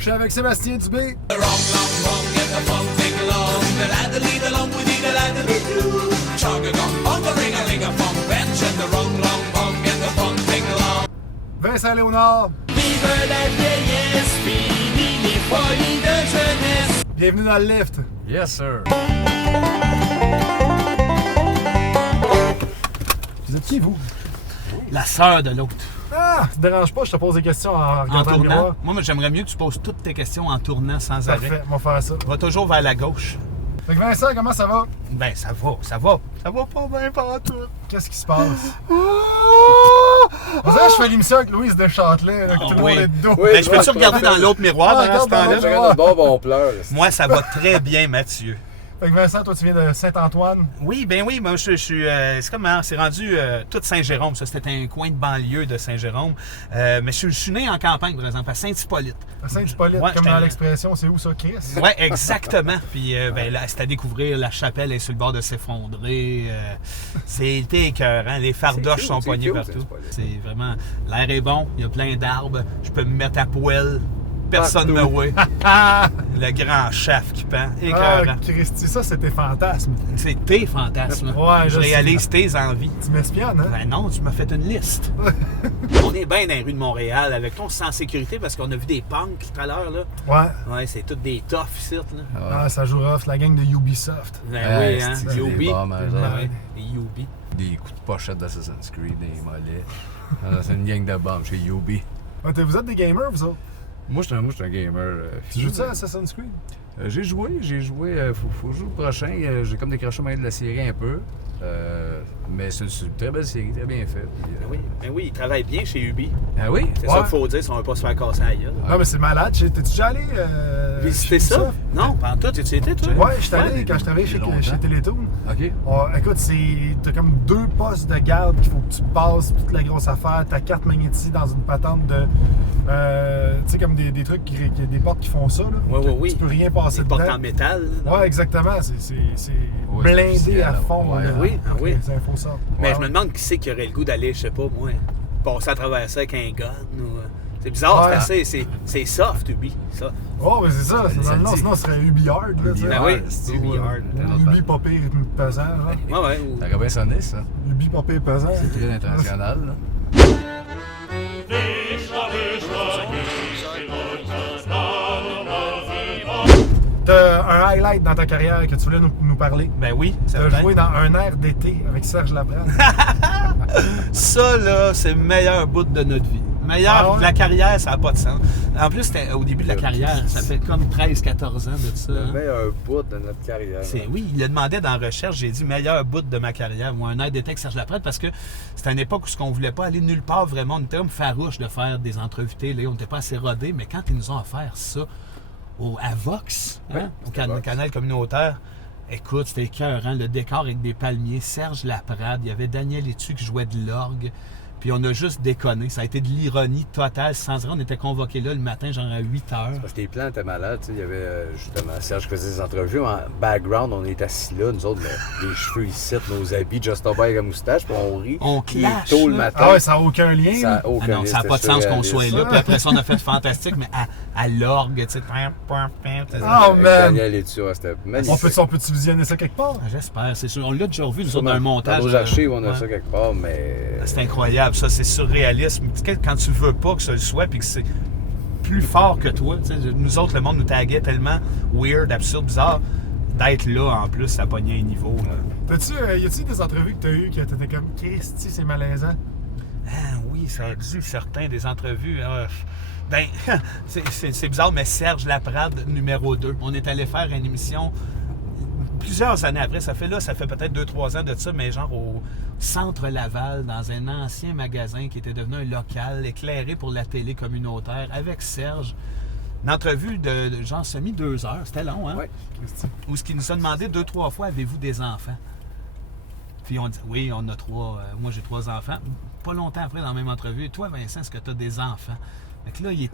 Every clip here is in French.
Je suis avec Sébastien Dubé. Vincent Léonard. Vive la vieillesse, fini les folies de jeunesse. Bienvenue dans le lift. Yes, sir. Vous êtes qui, vous? La sœur de l'autre. Ah, ça te dérange pas, je te pose des questions en En regardant le tournant. miroir. Moi, j'aimerais mieux que tu poses toutes tes questions en tournant sans arrêt. Parfait, on va faire ça. Va toujours vers la gauche. Fait que Vincent, comment ça va? Ben, ça va. Ça va pas bien partout. Qu'est-ce qui se passe? Vous savez, je fais l'émission avec Louise Deschâtelet, là, que tout le monde est de dos. Oui. Ben, je peux-tu regarder dans l'autre miroir Ah, pendant ce regarde dans temps-là? l'autre. Je regarde de bord, bon, on pleure. Moi, ça va très bien, Mathieu. Fait que Vincent, toi, tu viens de Saint-Antoine. Oui, moi, je suis. C'est comme, c'est rendu tout Saint-Jérôme. Ça, c'était un coin de banlieue de Saint-Jérôme. Mais je suis né en campagne, par exemple, à Saint-Hippolyte. À Saint-Hippolyte, Ouais, comme j'étais dans un- l'expression, c'est où ça, Chris? Oui, exactement. Puis ben, là, c'est à découvrir. La chapelle est sur le bord de s'effondrer. C'était écœurant. Les fardoches sont poignées cute, partout. Saint-Hippolyte. C'est vraiment. L'air est bon. Il y a plein d'arbres. Je peux me mettre à poêle. Personne ne me Partout. voit. Ah! Le grand chef qui pend. Ah, Écœurant. Christy, ça, c'est tes fantasmes. C'est tes fantasmes. Ouais, je je réalise sais. tes envies. Tu m'espionnes, hein? Ben non, tu m'as fait une liste. On est bien dans les rues de Montréal avec toi, on se sent en sécurité parce qu'on a vu des punks tout à l'heure. Là. Ouais. Ouais, c'est toutes des toughs ici. Là. Ah, ça joue rough, la gang de Ubisoft. Ben oui, hein. c'est Yubi. des bombes, hein, Ben genre. ouais, des Yubi. Des coups de pochette d'Assassin's Creed dans les mollets. Ah, c'est une gang de bombes chez Yubi. Ah, vous êtes des gamers, vous autres? Moi, je suis un gamer. Tu joues ça à Assassin's Creed? J'ai joué. Faut jouer au prochain. J'ai comme décroché moyen de la série un peu. Mais c'est une très belle série, très bien faite. Ben oui, il travaille bien chez Ubi. Ah oui? C'est Ouais. ça qu'il faut dire si on veut pas se faire casser la gueule. Non, mais c'est malade. T'es-tu déjà allé Visiter chez ça? Ubisoft? Non, pas en tout. Tu étais, toi? Ouais, je suis allé Ouais, quand je travaillais il y a longtemps. chez Télétoon. OK. Écoute, t'as comme 2 postes de garde qu'il faut que tu passes, toute la grosse affaire. Ta carte magnétique dans une patente de. Tu sais, comme des trucs, des portes qui font ça. Là. Oui. Tu peux rien passer Des portes dedans. en métal. là. Ouais, exactement. C'est Ouais, blindé c'est officiel, à fond. ouais. là. Oui, ah oui. C'est info ça. Mais Ouais, je me demande qui c'est qui aurait le goût d'aller, je sais pas, moi, passer à travers ça avec un gun. Ou... C'est bizarre, Ouais. c'est soft, Ubi. Ça. Oh, mais c'est ça. C'est dans le nom, sinon, ce serait Ubi Hard. Là, tu sais. Ben oui, c'est Ubi Hard. Ubi pas pire pesant. Genre. Ouais. Ça aurait bien sonné, ça. Ubi pas pire pesant. C'est très international, là. T'as un highlight dans ta carrière que tu voulais nous parler. Ben oui, ça T'as va joué dans Un air d'été avec Serge Laprade. Ça, là, c'est le meilleur bout de notre vie. Meilleur Ah ouais? de la carrière, ça n'a pas de sens. En plus, c'était au début de la carrière. Ça fait comme 13-14 ans de ça. hein. meilleur bout de notre carrière. Oui, il le demandait dans la recherche. J'ai dit meilleur bout de ma carrière. Moi, un air d'été avec Serge Laprade parce que c'était une époque où on voulait pas aller nulle part vraiment. On était comme farouche de faire des entrevues télé. On n'était pas assez rodés. Mais quand ils nous ont offert ça à Vox, hein, Ouais, au c'était Vox. canal communautaire, écoute, c'était écœurant. Le décor avec des palmiers, Serge Laprade, il y avait Daniel Etu qui jouait de l'orgue. Puis on a juste déconné. Ça a été de l'ironie totale. Sans dire, on était convoqués là le matin, genre à 8 heures. Parce que les plans étaient malades, tu sais, il y avait justement Serge qui faisait des entrevues. En background, on est assis là, nous autres, les cheveux ici, nos habits, Justin Bieber avec la moustache, puis on rit. On Il est clash, tôt le là. matin. Ah ouais, ça n'a aucun lien. Ça là. a aucun Ah non, lien, ça n'a pas de c'était sens qu'on soit surréaliste. là. Puis après ça, on a fait fantastique, mais à l'orgue, tu sais. Oh Avec man! Daniel et tout, c'était On magnifique. peut-tu visionner ça quelque part? Ah, j'espère, c'est sûr. On l'a déjà revu, nous autres, Sûrement. dans un montage. Dans nos là. archives, on a Ouais. ça quelque part, mais... C'est incroyable, ça, c'est surréaliste. Quand tu veux pas que ça le soit, puis que c'est plus fort que toi, tu sais, nous autres, le monde nous taguait tellement weird, absurde, bizarre, d'être là, en plus, ça pognait un niveau. Là. Y a-tu des entrevues que t'as eues que t'étais comme Christy, c'est malaisant? Ah oui, ça a dû, certains, des entrevues. Ben, c'est bizarre, mais Serge Laprade, numéro 2. On est allé faire une émission plusieurs années après. Ça fait peut-être 2-3 ans de ça, mais genre au Centre Laval, dans un ancien magasin qui était devenu un local éclairé pour la télé communautaire, avec Serge. Une entrevue de genre semi 2 heures. C'était long, hein? Ouais. Où ce qui nous a demandé 2-3 fois, avez-vous des enfants? Puis on dit, oui, on a 3. Moi, j'ai 3 enfants. Pas longtemps après, dans la même entrevue, toi, Vincent, est-ce que tu as des enfants? Fait que là, il est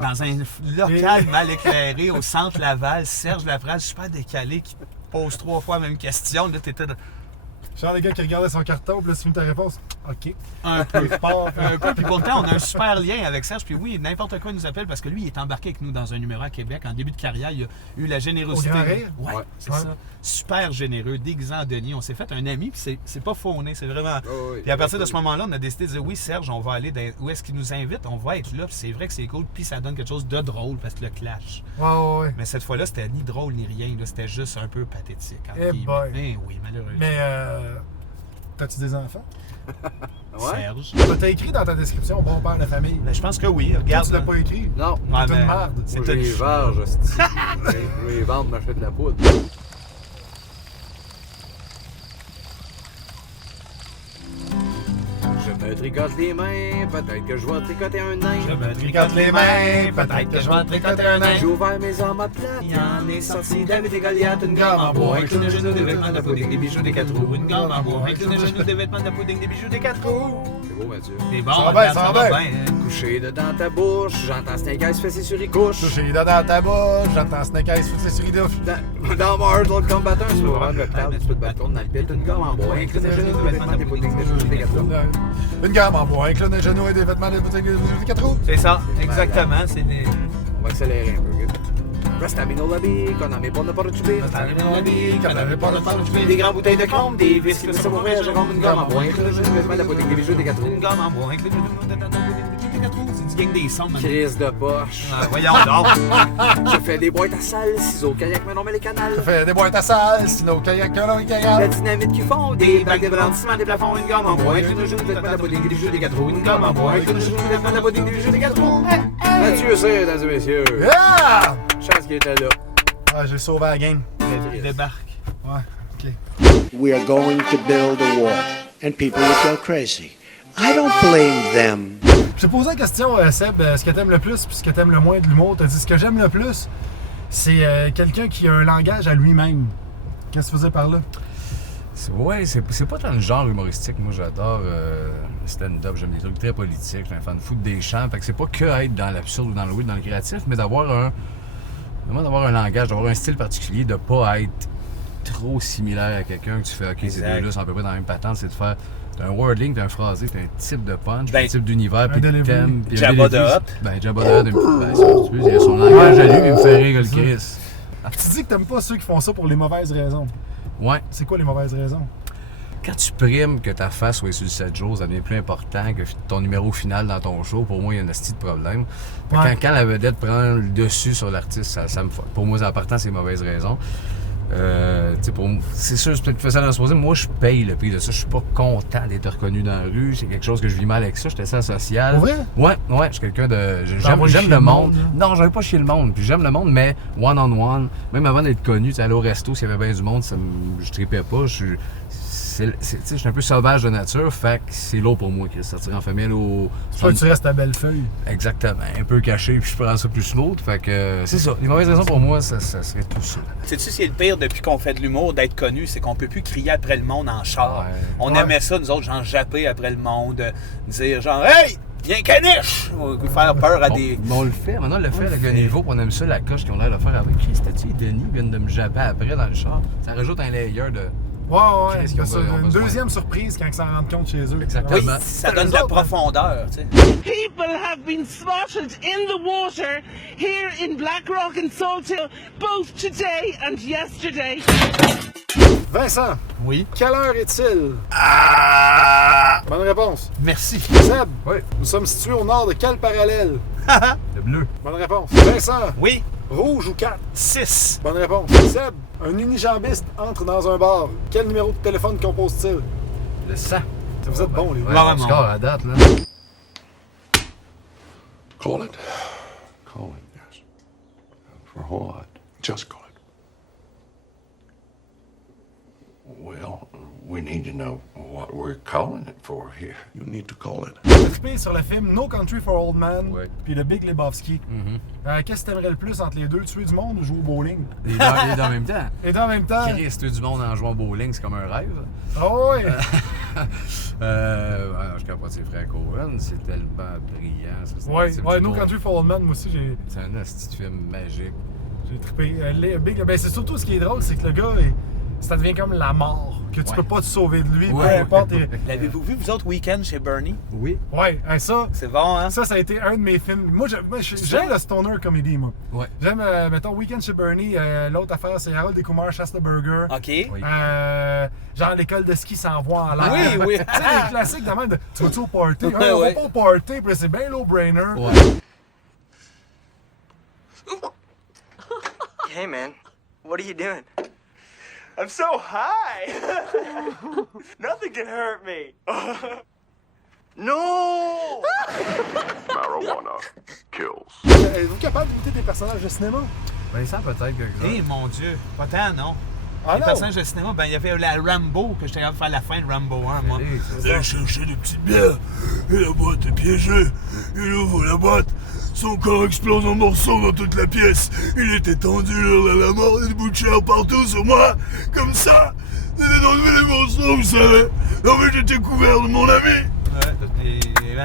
dans un local mal éclairé au Centre Laval, Serge Laprade, super décalé, qui pose 3 fois la même question. Là, t'étais... Genre, les gars qui regardaient son carton, puis là, tu finis ta réponse. OK. Un peu. Sport. Un peu, puis pourtant, on a un super lien avec Serge. Puis oui, n'importe quoi il nous appelle parce que lui, il est embarqué avec nous dans un numéro à Québec. En début de carrière, il a eu la générosité. Au Grand Rire? Ouais, Ouais. c'est Ouais. ça. Super généreux, déguisant en Denis. On s'est fait un ami, puis c'est pas fauné, c'est vraiment. Oh, oui. Puis à partir de ce moment-là, on a décidé de dire oui, Serge, on va aller où est-ce qu'il nous invite, on va être là. Puis c'est vrai que c'est cool, puis ça donne quelque chose de drôle parce que le clash. Ouais. Mais cette fois-là, c'était ni drôle ni rien, là, c'était juste un peu pathétique. Eh boy. Mais oui, malheureusement. Mais, t'as-tu des enfants? Ouais? Serge. T'as écrit dans ta description bon père de famille. Ben, je pense que oui. Toi, Regarde. tu l'as pas écrit. Non. Ouais, T'es mais une merde. c'est Moi, je les une- venge, hostie. Je les vends, m'acheter de la poudre. Je me tricote les mains, peut-être que je vais tricoter un nain. Je me Tricote les mains, peut-être que je vais tricoter un nain. J'ai ouvert mes omoplates. Il en est sorti David et Goliath, une gomme en bois, un clown de genoux, des vêtements de pudding, des bijoux, des 4 roues. Une gomme en bois, un clown de genoux, des vêtements de pudding, des bijoux, des 4 roues. C'est beau, Mathieu. C'est bon, Ça va bien, regarde, ça va bien. Couché dedans ta bouche, j'entends Snake Eyes fesser sur les couches. Touché les dents dans ta bouche, j'entends Snake Eyes foutre sur les douches. Dans Mortal Kombat 1, tu vas voir le père, tu peux te battre dans le pit, une gomme en bois, un clown de genoux, des vêtements de pudding, des bijoux, des 4 roues. Une gamme en bois, un clown de genoux et des vêtements de boutique de 4 roues. C'est ça, exactement. C'est des. On va accélérer un peu, good. Restamino lobby, Konami pour ne pas retuber. Des grandes bouteilles de chrome, des vis que ça m'ouvrir, je rompe une gomme en bois, un clown de genoux, des vêtements de pudding, des bijoux, des 4 roues. Une gomme en bois, un clown de genoux, des vêtements de pudding, des bijoux, des 4 roues. C'est du gang des sons, man. Crise de poche. Ah, voyons donc. Je fais des boîtes à salles, ciseaux, kayak, mais non, mais les canals. Ça fait des boîtes à salles, sinon kayak, colon et La kayak. dynamite qui fond, des bagues de brandissement, des plafonds, une gomme en bois, un clown de genoux, des vêtements de pudding, des bijoux, des 4 roues. Une gomme en bois, un clown de genoux, des vêtements de pudding, des bijoux, des 4 roues. Mathieu Cyr, mesdames et messieurs. Yeah! Chance qu'il était là. Ah, j'ai sauvé la game. Il débarque. Ouais, ok. We are going to build a wall, and people will go crazy. I don't blame them. Je t'ai posé la question, Seb, ce que t'aimes le plus puis ce que t'aimes le moins de l'humour. T'as dit ce que j'aime le plus, c'est quelqu'un qui a un langage à lui-même. Qu'est-ce que tu faisais par là? Ouais, c'est pas tant le genre humoristique. Moi, j'adore le stand-up. J'aime des trucs très politiques. Je suis un fan fou de Deschamps. Fait que c'est pas que être dans l'absurde ou dans le weird, dans le créatif, mais d'avoir un langage, d'avoir un style particulier, de pas être trop similaire à quelqu'un que tu fais, OK, ces Exact. deux-là sont à peu près dans la même patente, c'est de faire t'as un wordling, t'as un phrasé, t'as un type de punch, Ben, un type d'univers, puis de delivery. thème. puis un Jabba delivery. the Hutt. Ben, Jabba the Hutt, ben, si tu veux, il a son langage à lui, il me fait rire que le Chris. Tu dis que t'aimes pas ceux qui font ça pour les mauvaises raisons. Ouais. C'est quoi les mauvaises raisons? Quand tu primes que ta face soit sur le 7 jours, ça devient plus important que ton numéro final dans ton show. Pour moi, il y a un asti de problème. Fait que Ouais. quand la vedette prend le dessus sur l'artiste, ça me fuck. Pour moi, en partant, c'est mauvaises raisons. C'est sûr, c'est peut-être plus facile à se poser. Moi, je paye le prix de ça. Je suis pas content d'être reconnu dans la rue. C'est quelque chose que je vis mal avec ça. J'étais ça social. Pour vrai? Ouais, je suis quelqu'un de. T'envoies J'aime chier le le monde. monde, là? Non, j'avais pas chier le monde. Puis j'aime le monde, mais one-on-one. Même avant d'être connu, tu sais, aller au resto, s'il y avait bien du monde, je tripais pas. Je suis un peu sauvage de nature, fait que c'est lourd pour moi, Chris. Sortir en famille, C'est pas que tu restes à Bellefeuille. Exactement. Un peu caché, puis je prends ça plus smooth. Fait que c'est ça. Les mauvaises raisons pour moi, ça serait tout ça. Sais-tu ce qui est le pire depuis qu'on fait de l'humour, d'être connu, c'est qu'on peut plus crier après le monde en char. Ouais. On Ouais. aimait ça, nous autres, genre japper après le monde, dire genre « Hey! Viens caniche! » Ou faire peur à des... On le fait. Maintenant, on le fait avec un niveau, puis on aime ça, la coche qu'ils ont l'air de faire avec. Chris, t'as-tu et Denis viennent de me japper après dans le char? Ça rajoute un layer de. Ouais. Qu'est-ce qu'ils ont C'est besoin? une deuxième surprise quand ils s'en rendent compte chez eux. Exactement. Oui, ça donne de la profondeur, tu sais. People have been spotted in the water here in Black Rock and Salt Hill both today and yesterday. Vincent, Oui. quelle heure est-il? Bonne réponse. Merci. Seb, Oui. nous sommes situés au nord de quel parallèle? Le bleu. Bonne réponse. Vincent, Oui. rouge ou 4? 6. Bonne réponse. Seb, un unijambiste entre dans un bar. Quel numéro de téléphone compose-t-il? Le sang. Vous êtes bons, les Ouais, gars. Vraiment. score à date, là. Call it. Call it, yes. For what? Just call it. Well, we need to know what we're calling it for here. You need to call it. J'ai trippé sur le film No Country for Old Men Ouais. puis le Big Lebowski. Qu'est-ce que t'aimerais le plus entre les deux? Tuer du monde ou jouer au bowling? Les deux en même temps. Et en même temps... Chris, tuer du monde en jouant au bowling, c'est comme un rêve. Oh ouais! Je capote ses frères Cohen, c'est tellement brillant. Ça, c'est un Ouais, type ouais, No d'humour. Country for Old Men, moi aussi, j'ai C'est un petit film magique. trippé. C'est surtout ce qui est drôle, c'est que le gars, ça devient comme la mort. Que tu peux pas te sauver de lui, peu Ouais. importe. L'avez-vous vu, vous autres, Weekend chez Bernie? Oui. Ouais, hein, ça, C'est bon, hein? ça a été un de mes films. Moi, j'aime le stoner comedy, moi. Ouais. J'aime, mettons, Weekend chez Bernie. L'autre affaire, c'est Harold et Kumar chasse le burger. OK. Oui. Genre, l'école de ski s'envoie en l'air. Oui, oui. Tu sais, les classiques de même de tu vas-tu au party? Ouais, On va ouais. pas au party, puis là, c'est bien low-brainer. Ouais. Hey man, what are you doing? I'm so high. Nothing can hurt me. No! Marijuana kills. Êtes-vous capable d'imiter des personnages de cinéma? Vincent, peut-être quelque Eh chose. mon Dieu, pas tant, non? Ah Les non? personnages de cinéma, ben il y avait la Rambo, que j'étais capable de faire la fin de Rambo 1, moi. Elle cherchait des petites bières, et la boîte est piégée. Il ouvre la boîte, son corps explose en morceaux dans toute la pièce. Il était tendu là, la mort, des bouts de chair partout sur moi, comme ça. C'était d'enlever les morceaux, vous savez. Non mais j'étais couvert de mon ami. Ouais,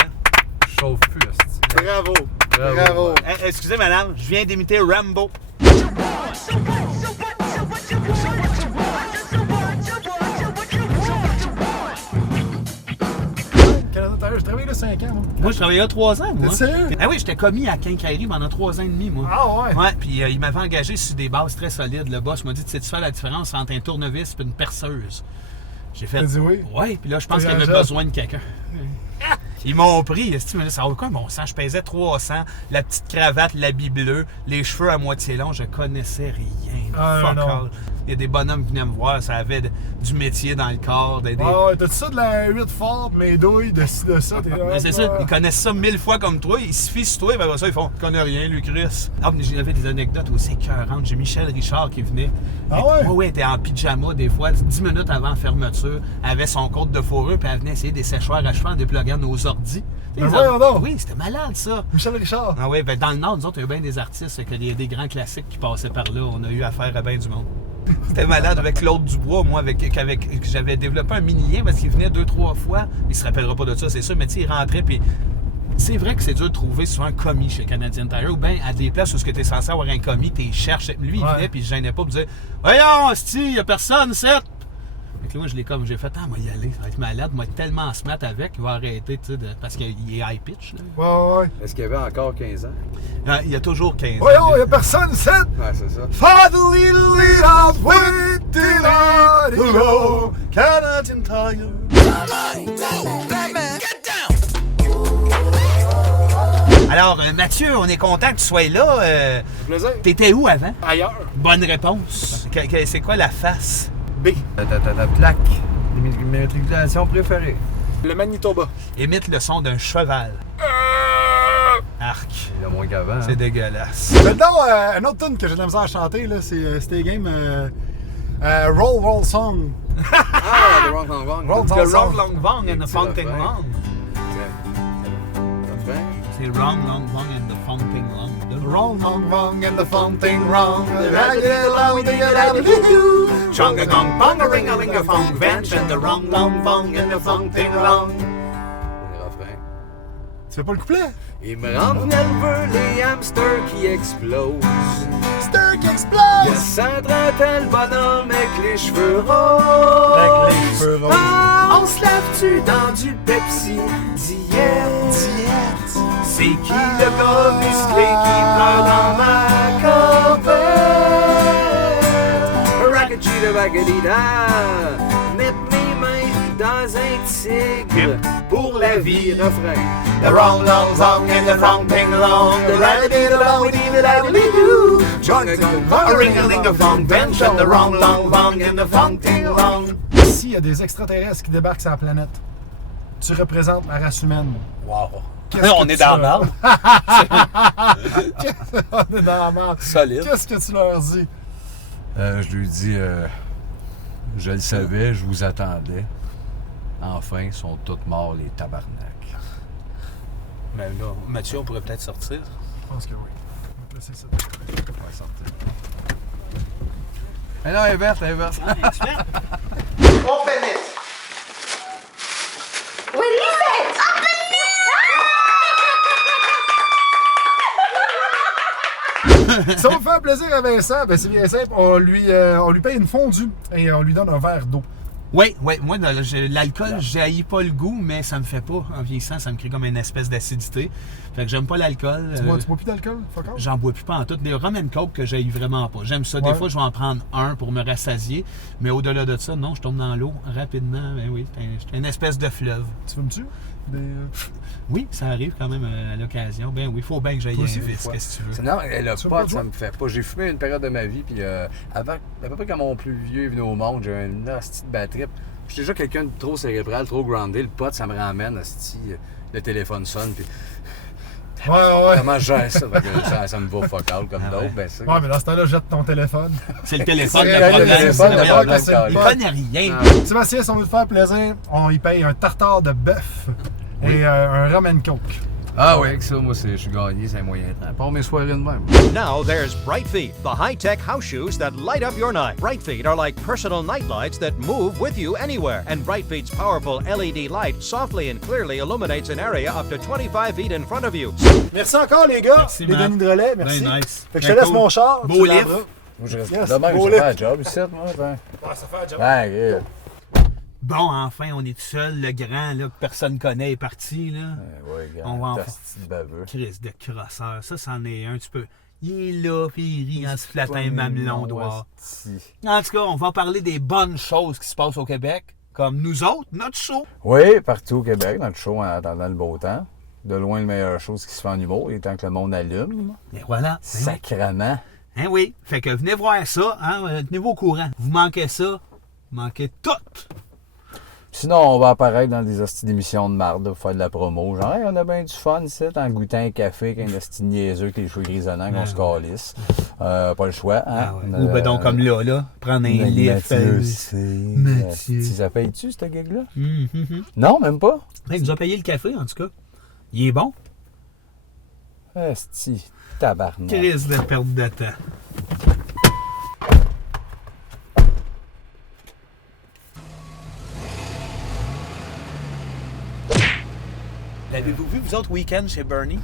Je chauffe plus, hostie. Bravo. Bravo. excusez, madame, je viens d'imiter Rambo. Canada Tire, j'ai travaillé là 5 ans, moi. Moi, je travaillais là 3 ans, moi. T'es sérieux? Ah oui, j'étais commis à Quincaillerie pendant 3 ans et demi, moi. Ah ouais? Ouais, puis il m'avait engagé sur des bases très solides. Le boss m'a dit, tu sais-tu faire la différence entre un tournevis et une perceuse? J'ai fait. T'as dit oui? Ouais, puis là, je pense T'es qu'il avait un besoin de quelqu'un. Ils m'ont pris, mais là, ça a aucun bon sens. Je pesais 300, la petite cravate, l'habit bleu, les cheveux à moitié longs, je connaissais rien. Ah, Fuck non. all. Il y a des bonhommes qui venaient me voir, ça avait du métier dans le corps. Ah ouais, t'as-tu ça de la 8 Ford, mes douilles, de ci, de ça? Ben, c'est ça, ils connaissent ça 1000 fois comme toi, ils se fient sur toi, ben après ça, ils font « connais rien, lui, Chris ». Ah, mais j'avais des anecdotes aussi écœurantes. J'ai Michel Richard qui venait. Ah ouais? Oui, elle était en pyjama des fois, 10 minutes avant la fermeture. Elle avait son côte de fourrure, puis elle venait essayer des séchoirs à cheveux en dépluguant nos ordis. Ben voyons donc! Oui, c'était malade, ça. Michel Richard. Ah oui, ben dans le Nord, nous autres, il y a bien des artistes, il y a des grands classiques qui passaient par là. On a eu affaire à bien du monde. C'était malade avec Claude Dubois, moi, que j'avais développé un mini-lien parce qu'il venait 2-3 fois. Il se rappellera pas de ça, c'est sûr, mais tu sais, il rentrait, puis c'est vrai que c'est dur de trouver souvent un commis chez Canadian Tire, ou bien à des places où tu es censé avoir un commis, tu cherches. Lui, il venait, puis il se gênait pas, puis il disait « Voyons, hostie, il y a personne, c'est... » Fait que là, moi, j'ai fait, moi y aller, ça va être malade, moi être tellement smart avec, il va arrêter, tu sais, parce qu'il est high pitch. Là. Ouais. Est-ce qu'il y avait encore 15 ans? Il y a toujours 15 ans. Voyons, y'a personne, c'est... Ouais, c'est ça. Finally lead off with the Canadian Tire. Alors, Mathieu, on est content que tu sois là. Plaisir. T'étais où avant? Ailleurs. Bonne réponse. C'est quoi la face? B. Ta plaque d'immatriculation préférée. Le Manitoba. Imite le son d'un cheval. Arc. Il y a moins qu'avant. C'est dégueulasse. Maintenant, un autre tune que j'ai de la misère à chanter, là, c'était game Roll Song. Ah, The Wrong Long Wrong. Roll The Song. wrong long vong and the Petit fountain refrain. long. Refrain. C'est wrong long vong and the fountain long. Wrong, wrong, and the fountain wrong. Chonga gong bong a ring a ling a fong bench and the wrong long vong and the fountain long. Le refrain. Tu fais pas le couplet? Il me rendent nerveux les hamsters qui explosent. Stir qui Il y a explose! 130 le bonhomme avec les cheveux roses. Avec les cheveux roses. Ah, on se lave-tu dans du Pepsi diète? C'est qui Le gars musclé qui pleure dans ma corvette. Rackety de bagadida. Mettre mes mains dans un tigre. Pour la vie, refrain. The wrong long song and the fountain long. The la-di-di-da-long-di-di-da-di-doo. a ring a ling a fong bench and the wrong long vong and the fountain long. S'il y a des extraterrestres qui débarquent sur la planète, tu représentes la race humaine. Wow. Qu'est-ce que On tu est dans leur- l'arbre. On est dans la merde. Solide. Qu'est-ce que tu leur dis? Je lui dis, je le savais, je vous attendais. Enfin, ils sont tous morts, les tabarnak. Mais là, Mathieu, on pourrait peut-être sortir. Je pense que oui. On va placer ça. On va sortir. Mais non, elle est verte, elle est verte. Open it. What is it? Open it! Si on veut faire plaisir à Vincent, ben c'est bien simple, on lui paye une fondue et on lui donne un verre d'eau. Oui, moi, l'alcool, j'haïs pas le goût, mais ça me fait pas. En vieillissant, ça me crée comme une espèce d'acidité. Fait que j'aime pas l'alcool. Tu bois plus d'alcool? J'en bois plus pas en tout. Des rum and coke que j'haïs vraiment pas. J'aime ça. Des fois, je vais en prendre un pour me rassasier. Mais au-delà de ça, non, je tombe dans l'eau rapidement. Ben oui, c'est une espèce de fleuve. Tu fumes-tu? Oui, ça arrive quand même à l'occasion. Ben oui, il faut bien que j'aille un vice, qu'est-ce que tu veux. Non, le pot, ça me fait pas. J'ai fumé une période de ma vie, puis avant, à peu près quand mon plus vieux est venu au monde, j'ai une hostie de bad trip. Je suis déjà quelqu'un de trop cérébral, trop groundé. Le pot, ça me ramène, hostie, le téléphone sonne, puis... Ouais. Comment je gère ça? Ça me va fuck out comme d'autres. Ben, ça... Ouais, mais dans ce temps-là, jette ton téléphone. C'est le téléphone le problème. Il connaît rien. Sébastien, si on veut te faire plaisir, on y paye un tartare de bœuf et un rum and coke. Ah oui, avec ça, moi, je suis gagné, c'est un moyen temps. Pas mes soirées de même. Now there's Bright Feet, the high-tech house shoes that light up your night. Bright Feet are like personal night lights that move with you anywhere. And Bright Feet's powerful LED light softly and clearly illuminates an area up to 25 feet in front of you. Merci encore, les gars. Merci, les Denis de relais, merci. Ben nice. Fait que je te laisse mon char. Beau livre. Moi, je reste demain, je vais faire un job ici, moi. Ouais, ça fait un job. Ouais, Bon, enfin, on est tout seul. Le grand, là, que personne connaît, est parti, là. Ouais, gars. On va en faire. Baveux. Crise de crosseur. Ça, c'en est un. Tu peux. Il est là, puis il rit en se flattant un mamelon droit. En tout cas, on va parler des bonnes choses qui se passent au Québec. Comme nous autres, notre show. Oui, partout au Québec, notre show en attendant le beau temps. De loin, le meilleure chose qui se fait en humour, étant que le monde allume. Et voilà. Sacrement. Hein, oui. Fait que venez voir ça, hein. Tenez-vous au courant. Vous manquez ça, vous manquez tout. Sinon, on va apparaître dans des hosties d'émissions de marde pour faire de la promo. Genre, hey, on a bien du fun ici, en goûtant un café avec un hostie niaiseux avec les cheveux grisonnants qu'on se calisse. Pas le choix, hein? Ou ben donc comme là, prendre un livre. Mathieu. Ça paye-tu, ce gag-là? Non, même pas. Il nous a payé le café, en tout cas. Il est bon. Hostie, tabarnak. Crise de perte de temps. L'avez-vous vu, vous autres, week-end chez Bernie?